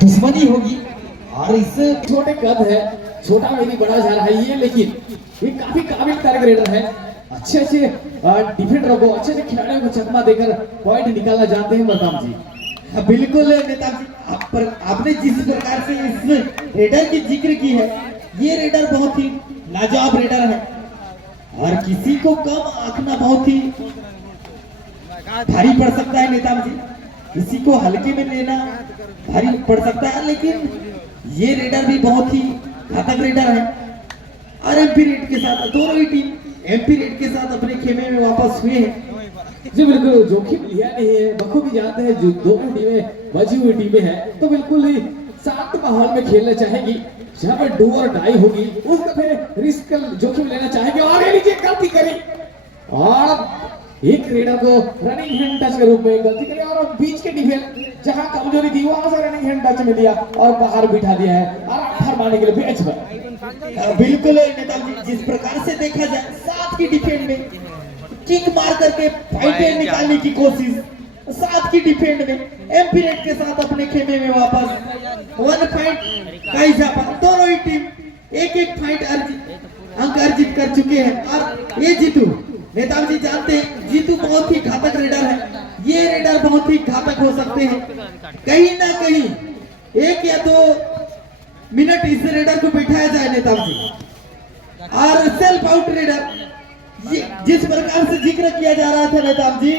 दुश्मनी होगी। और इस छोटे कद है, छोटा में भी बड़ा जा रहा है ये, लेकिन ये काफी काबिल टारगेटर है। अच्छे अच्छे डिफेंडरों को, अच्छे अच्छे खिलाड़ियों को चकमा देकर पॉइंट निकालना जानते हैं मरकाम जी। बिल्कुल नेताजी, आपने जिस प्रकार से इस रेडर की जिक्र की है, ये रेडर बहुत ही लाजवाब रेडर है और किसी को कम आंकना बहुत ही भारी पड़ सकता है नेताजी, किसी को हल्के में लेना भारी पड़ सकता है, लेकिन ये रेडर भी बहुत ही घातक रेडर है। और एमपी रेड के साथ दोनों ही टीम एमपी रेड के साथ अपने खेमे में वापस हुए हैं। जी बिल्कुल, जोखिम लिया नहीं है, बखूबी जानते हैं जो दोनों टीमें बची हुई टीमें हैं तो बिल्कुल ही शांत माहौल में खेलना चाहेंगी। जहाँ पर डू और डाई होगी उस दफे रिस्क जोखिम लेना चाहेंगे और ये लीजिए गलती करी और एक रेडर को रनिंग हैंड टच के रूप में गलती करी और बीच के डिफेंस जहां कमजोरी थी वहां से रनिंग हैंड टच में दिया और बाहर बिठा दिया है और हार मारने के लिए बेंच पर। बिल्कुल नेताजी, जिस प्रकार से देखा जाए 7 की डिफेंड में किक मार करके फाइट निकालने की कोशिश, 7 की डिफेंड में एमपी रेड के साथ अपने खेमे में वापस 1 पॉइंट का इजाफा। दोनों ही टीम एक एक फाइट अंक अर्जित कर चुके हैं और ये जीतू नेताजी जानते हैं जीतू बहुत ही घातक रेडर है। ये रेडर बहुत ही घातक हो सकते हैं, कहीं ना कहीं 1 या 2 मिनट इस रेडर को बिठाया जाए नेताजी। और सेल्फ आउट रेडर जिस प्रकार से जिक्र किया जा रहा था नेताजी,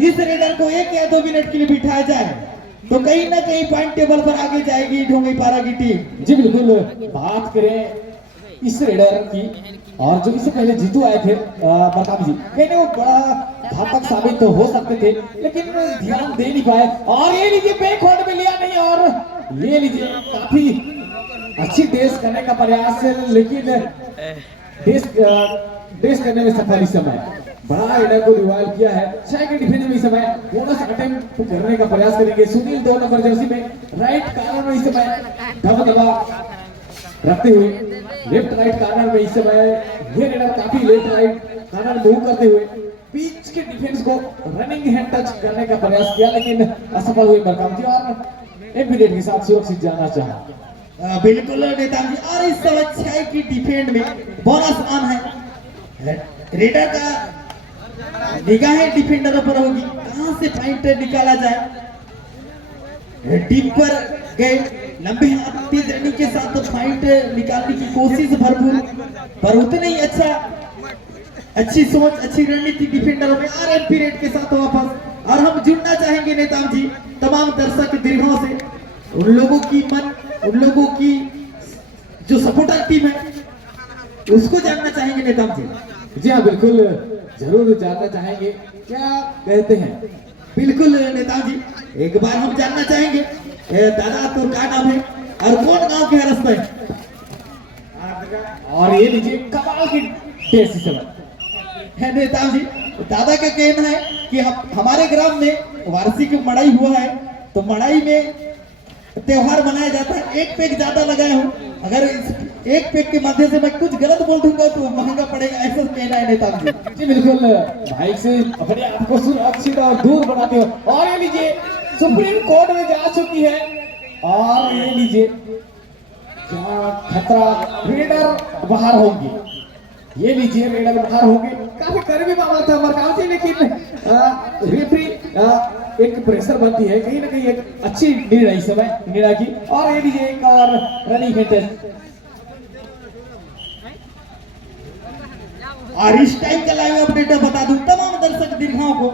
इस रेडर को 1 या 2 मिनट के लिए बिठाया जाए तो कहीं ना कहीं पॉइंट टेबल पर आगे जाएगी ढोंगईपारा की टीम। जी बिल्कुल, बात करें इस रेडर की और जो इससे पहले जीतू आए थे मरकाम जी, कहने वो बड़ा घातक साबित तो हो सकते थे लेकिन ध्यान दे नहीं पाए और ये लीजिए बैक होल्ड में लिया नहीं और ये लीजिए काफी अच्छी डेस करने का प्रयास है लेकिन डेस करने में सफल इस समय बड़ा रेडर को रिवाइव किया है। शायद के डिफेंस में इस समय बोनस अटेम्प्ट करने का प्रयास करेंगे सुनील 2 नंबर जर्सी में राइट कॉर्नर में इस समय दबदबा रखते हुए लेफ्ट राइट कॉर्नर में इस समय ये रेडर काफी लेफ्ट राइट कॉर्नर मूव करते हुए बीच के डिफेंस को रनिंग हैंड टच करने का प्रयास किया लेकिन असफल हुए मरकाम जी और एमपी रेड के साथ सुरक्षित जाना चाहा। बिल्कुल नेताजी, और इस समय 6 की डिफेंड में बोनस ऑन है। रेडर का निगाहें डिफेंडरों पर होगी, कहां से पॉइंट निकाला जाए। डीप पर गए, लंबे हाथ तेज रनिंग के साथ तो पॉइंट निकालने की कोशिश भरपूर, पर उतने ही अच्छी सोच, अच्छी रणनीति डिफेंडरों में और एमपी रेड के साथ वापस। और हम जुड़ना चाहेंगे नेताजी तमाम दर्शक दीर्घों से, उन लोगों की जो सपोर्टर टीम है उसको जानना चाहेंगे नेताजी। जी हाँ बिल्कुल, जरूर जानना चाहेंगे, क्या कहते हैं। बिल्कुल नेताजी, एक बार हम जानना चाहेंगे दादा तो क्या नाम है और कौन गांव के रास्ते है। और ये लीजिए कमाल की डेस है नेताजी, दादा का कहना है कि हमारे ग्राम में वार्षिक मड़ाई हुआ है तो मड़ाई में त्योहार मनाया जाता है। 1 पैक ज्यादा लगाया हूँ, अगर इस 1 पैक के माध्यम से मैं कुछ गलत बोल दूंगा तो महंगा पड़ेगा, ऐसा कहना है नेताजी। जी बिल्कुल, बाइक से अपने आप को सुरक्षित और दूर बनाते हो। और ये लीजिए सुप्रीम कोर्ट में जा चुकी है और ये लीजिए क्या खतरा, रेडर बाहर होंगे, ये लीजिए रेडर बाहर होंगे। काफी करीबी मामला था मरकाम जी, लेकिन रेफरी एक प्रेशर बनती है, कहीं ना कहीं एक अच्छी निर्णय इस समय निर्णय की। और ये लीजिए एक और रनिंग टेस्ट। और इस टाइम का लाइव अपडेट बता दूं तमाम दर्शक दीर्घाओं को,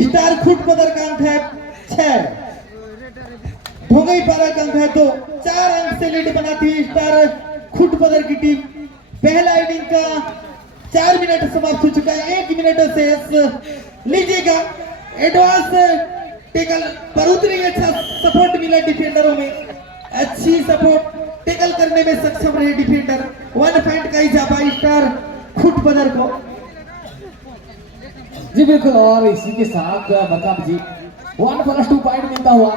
स्टार खुट पदर का अंक है 6, ढोंगईपारा का अंक है 2, 4 अंक से लीड बनाती है स्टार खुट पदर की टीम। पहला इनिंग का 4 मिनट समाप्त हो चुका है, 1 मिनट से लीजिएगा एडवांस टेकल पर उतनी अच्छा सपोर्ट मिला डिफेंडरों में, अच्छी सपोर्ट टेकल करने में सक्षम रहे डिफेंडर। 1 पॉइंट का इजाफा स्टार खुट पदर को। जी बिल्कुल, और इसी के साथ मरकाम जी 1+2 पॉइंट मिलता हुआ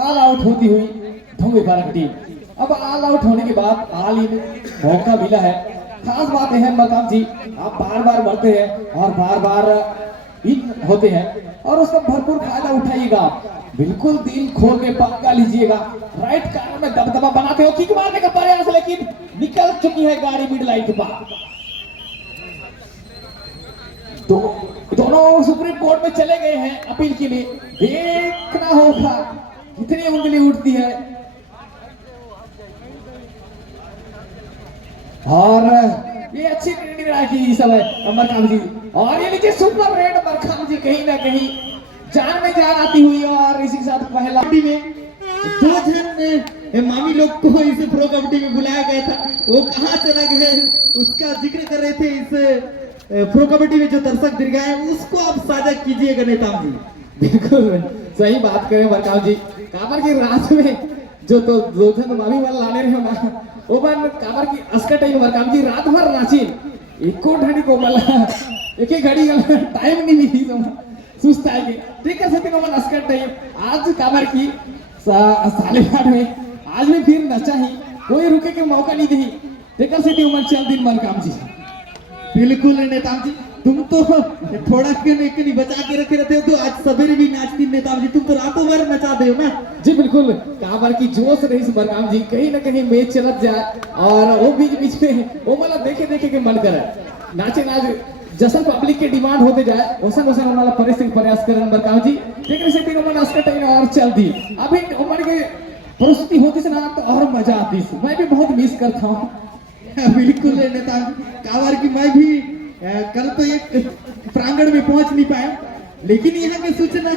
ऑल आउट होती हुई ढोंगईपारा की टीम। अब ऑल आउट होने के बाद ऑल इन मौका मिला है। खास बात है मरकाम जी, आप बार बार मरते हैं और बार बार इन होते हैं और उसका भरपूर फायदा उठाइएगा। बिल्कुल दिल खोल के पक्का लीजिएगा। राइट कार्नर में दबदबा बनाते हो, किक मारने का प्रयास, लेकिन निकल चुकी है गाड़ी मिड लाइन के पास। तो दोनों सुप्रीम कोर्ट में चले गए हैं अपील के लिए। देखना होगा कितनी उंगली उठती है। और ये अच्छी ट्रेनिंग रहा कि इस समय मरकाम जी, और ये लीजिए सुपर रेड मरकाम जी कहीं ना कहीं जान में जान आती हुई। और इसी के साथ पहला कबड्डी में 2 जन मामी लोग को इस प्रो कबड्डी में बुलाया गया था, वो कहाँ चला गए उसका जिक्र कर रहे थे। इस प्रो कबड्डी में जो दर्शक दीर्घाए उसको आप साझा कीजिएगा नेताम जी। बिल्कुल सही बात करें मरकाम जी। काबर की रात में जो तो 2 जन मामी वाला लाने रहे हो ना, वो बन काबर की अस्कट है मरकाम जी। रात भर नाची एको घड़ी को मला एक एक घड़ी टाइम नहीं मिली तो सुस्त आएगी। ठीक है सती को मन अस्कट है आज काबर की सालेबार में आज भी फिर नचा ही, कोई रुके के मौका नहीं दी। ठीक है सती उमर चल दिन मरकाम जी। बिल्कुल नेताम जी, तुम तो थोड़ा के बचा के रखे रहते हो, तो आज सवेरे भी नाचती नेताम जी, तुम तो रातों भर नचा दे हो ना। जी बिल्कुल, काबर की जोश रही बरकाम जी, कहीं ना कहीं मैच चलत जाए और वो बीच बीच में वो मतलब देखे देखे के मन करे नाचे नाच, जैसा पब्लिक के डिमांड होते जाए वैसा वैसा हमारा परिस्थिति प्रयास करें बरकाम जी। लेकिन से तीनों मन अस्कट और चलती अभी उम्र के परिस्थिति होती से ना तो और मजा आती। मैं भी बहुत मिस करता हूँ। बिल्कुल नेताम जी, काबर की मैं भी कल तो एक प्रांगण में पहुंच नहीं पाया, लेकिन यहाँ के सूचना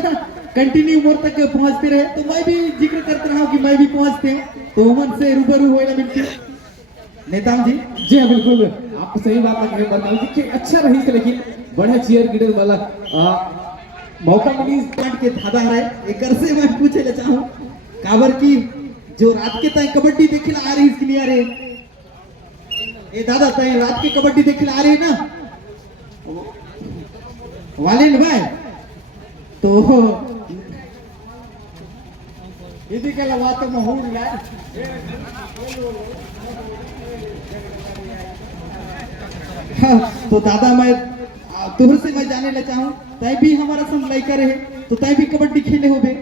कंटिन्यू मोर तक पहुंचते रहे, तो मैं भी जिक्र करते रहा कि मैं भी पहुंचते हूँ, तो उमन से रूबरू होना मिलती नेताम जी। जी हाँ बिल्कुल, आप सही बात करें बरकाम जी कि अच्छा रही से, लेकिन बड़े चीयर गिडर वाला मौका मिली पॉइंट के धादा है। एक से मैं पूछे ले चाहूँ काबर की जो रात के तय कबड्डी देखने आ रही इसके लिए आ रही ए दादा तय रात की कबड्डी देखने आ रही है ना वाले भाई, तो यदि के लगा तो महूर यार हाँ, तो दादा मैं तुहर से मैं जाने ले चाहूँ तय भी हमारा संग लड़का रहे, तो तय भी कबड्डी खेले हो बे,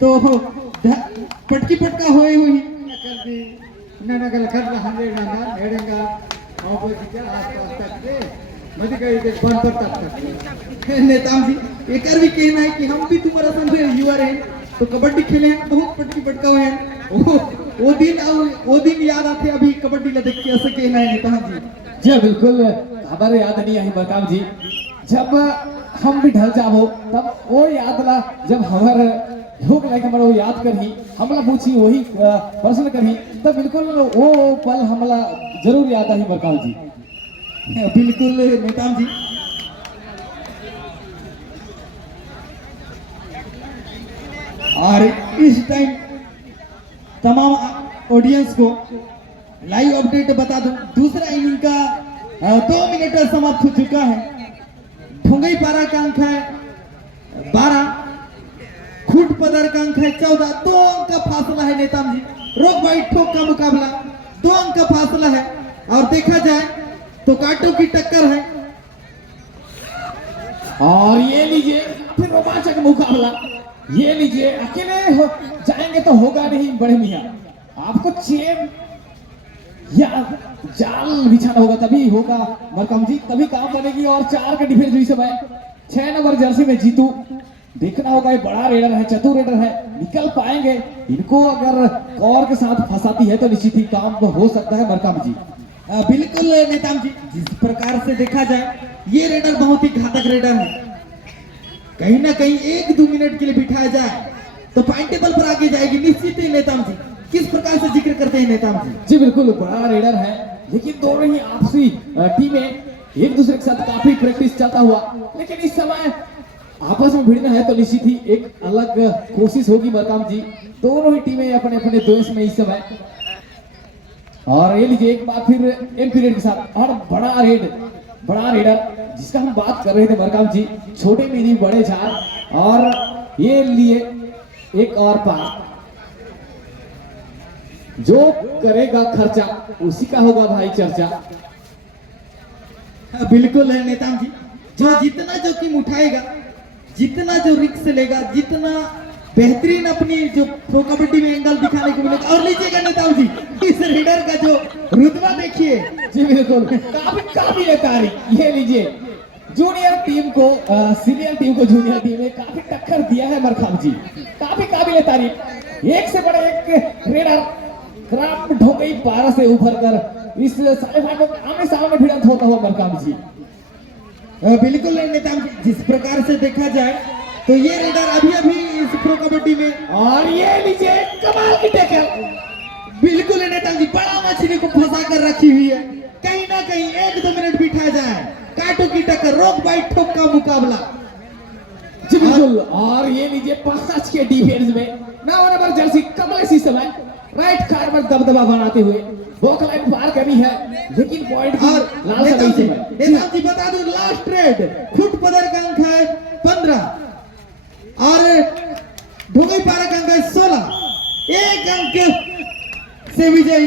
तो पटकी पटका होए हुई ना कर हंड्रेड ना हेडेंगा ऑपोजिट आसपास तक के मध्य का इधर बंद पर तक नेताम जी एक भी कहना है कि हम भी तुम्हारा संग युवा रहे, तो कबड्डी खेले हैं, बहुत पटकी पटका हुए हैं, वो दिन याद आते अभी कबड्डी ला देख के ऐसा कहना है नेताम जी। जी बिल्कुल, हमारे याद नहीं आई बरकाम जी, जब हम भी ढल जाओ तब वो याद ला, जब हमारे लोग लाइक हमारा वो याद करही हमला पूछी वही प्रश्न करही, तब बिल्कुल वो पल हमला जरूर याद आई बरकाम जी। बिल्कुल नेताम जी। और इस टाइम तमाम ऑडियंस को लाइव अपडेट बता दूं, दूसरा इनिंग का 2 मिनट समाप्त हो चुका है। ढुंगई पारा का अंक है 12, खुट पदर का अंक है 14, 2 अंक का फासला है नेताम जी। रोक बाई ठोक का मुकाबला 2 अंक का फासला है, और देखा जाए तो कांटों की टक्कर है। और ये लीजिए फिर रोमांचक मुकाबला, ये लीजिए अकेले जाएंगे तो होगा नहीं बड़े मियाँ, आपको चेन या जाल बिछाना होगा तभी होगा मरकम जी, तभी काम बनेगी। और 4 का डिफेंस हुई समय 6 नंबर जर्सी में जीतू, देखना होगा ये बड़ा रेडर है, चतुर रेडर है, निकल पाएंगे। इनको अगर कौर के साथ फंसाती है तो निश्चित ही काम हो सकता है मरकम जी। बिल्कुल नेताम जी, जिस प्रकार से देखा जाए ये रेडर बहुत ही घातक रेडर है, कहीं ना कहीं 1-2 मिनट के लिए बिठाया जाए तो पॉइंट टेबल पर आगे जाएगी निश्चित ही नेताम जी। किस प्रकार से जिक्र करते हैं नेताम जी? जी बिल्कुल, बड़ा रेडर है, लेकिन दोनों ही आपसी टीमें एक दूसरे के साथ काफी प्रैक्टिस चलता हुआ, लेकिन इस समय आपस में भिड़ना है तो निश्चित ही एक अलग कोशिश होगी मरकाम जी। दोनों ही टीमें अपने अपने द्वेष में इस समय। और ये लीजिए एक बार फिर एमपी रेड के साथ, और बड़ा रेडर जिसका हम बात कर रहे थे मरकाम जी, छोटे मीनी बड़े झार, और ये लिए एक और पार, जो करेगा खर्चा उसी का होगा भाई चर्चा। बिल्कुल है नेताम जी, जो जितना जोखिम उठाएगा जितना जो रिक्स लेगा, जितना बेहतरीन अपनी जो प्रो कबड्डी में एंगल दिखाने को मिलेगा। और लीजिएगा नेताओ जी, इस रेडर का जो रुतबा देखिए। जी बिल्कुल, काफी काबिल तारीफ। ये लीजिए, जूनियर टीम को सीनियर टीम को जूनियर टीम में काफी टक्कर दिया है मरखाम जी, काफी काबिल तारीफ। एक से बड़ा एक रेडर क्राफ्ट ढोकई पारा से उभर कर इस साइफाई को आमने सामने भिड़ंत होता हुआ मरखाम जी। बिल्कुल नेताओ जी, जिस प्रकार से देखा जाए तो ये रेडर अभी अभी इस प्रो कबड्डी में, और ये लीजिए कमाल की टक्कर। बिल्कुल नेताओ जी, बड़ा मछली को फंसा कर रखी हुई है। कहीं ना कहीं 1-2 मिनट बिठा जाए, काटो की टक्कर, रोक बाइट ठोक का मुकाबला। जी बिल्कुल, और ये लीजिए 5 के डिफेंस में 9 नंबर जर्सी कमलेश इस समय राइट कार पर दबदबा बनाते हुए बॉक लाइन पार करनी है, लेकिन पॉइंट की और लालसा नेताओ नहीं जी, से नेताओ जी बता दूं, लास्ट रेड खुट पदर का अंक है 15 और ढोंगई पारा का अंक है 16। एक अंक से विजयी